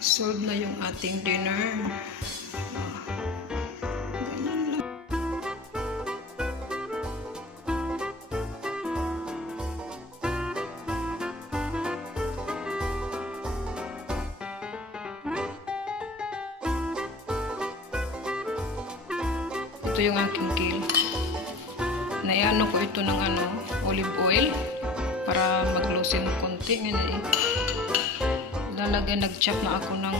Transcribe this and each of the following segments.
Solve na yung ating dinner. Ganyan lang. Ito yung aking kale. Naiano ko ito ng olive oil para mag-loosen konti. Ngayon nag-chop na ako ng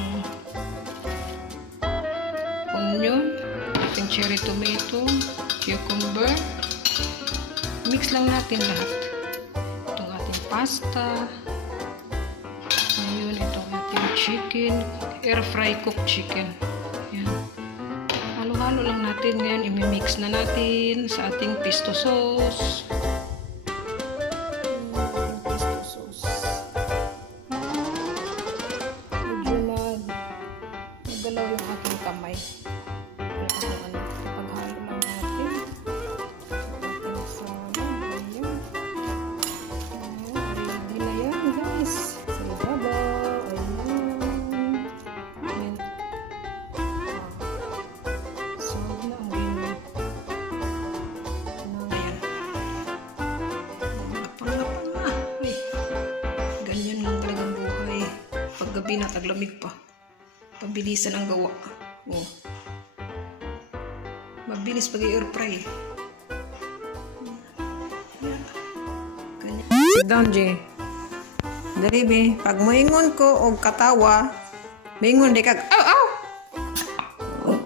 onion, ating cherry tomato, cucumber. Mix lang natin lahat. Itong ating pasta. Ngayon, itong ating chicken, air fry cooked chicken. Yan. Halo-halo lang natin. Ngayon, imimix na natin sa ating pesto sauce. Galaw yung aking kamay. Paghalo lang natin. Ating sana. Ayan. Ready na yan, guys. Sa ibabaw. Ayan. Ayan. Solve na ang dinner. Ayan. Lapang-lapang na. Ganyan lang talagang buhay. Paggabi na, taglamig pa. Pabilisan ang gawa. Oh. Mabilis pag i-air fry. Yeah. Sit down, Jay. Dali, be. Pag moingon ko o katawa, moingon di kag, aw, aw! Oh.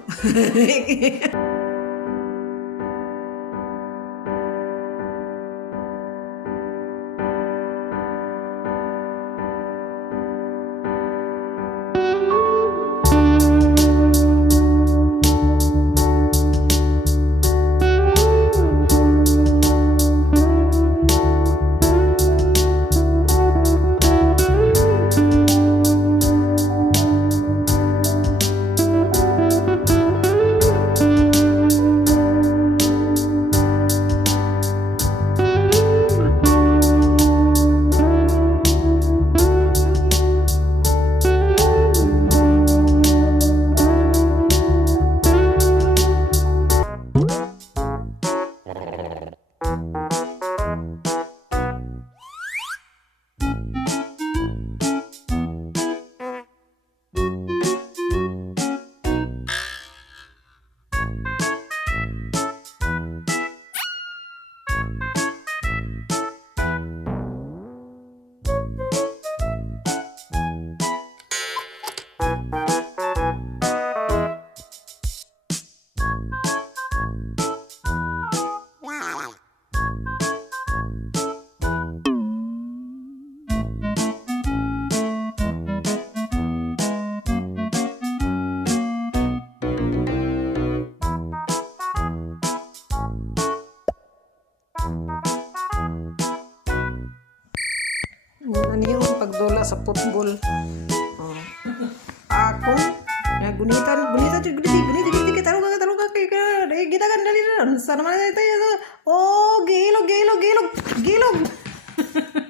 Ano yung pagdula sa football? Oh. Ako, gunitan, kita taruh ka, kita kan dali na. Sana man tayo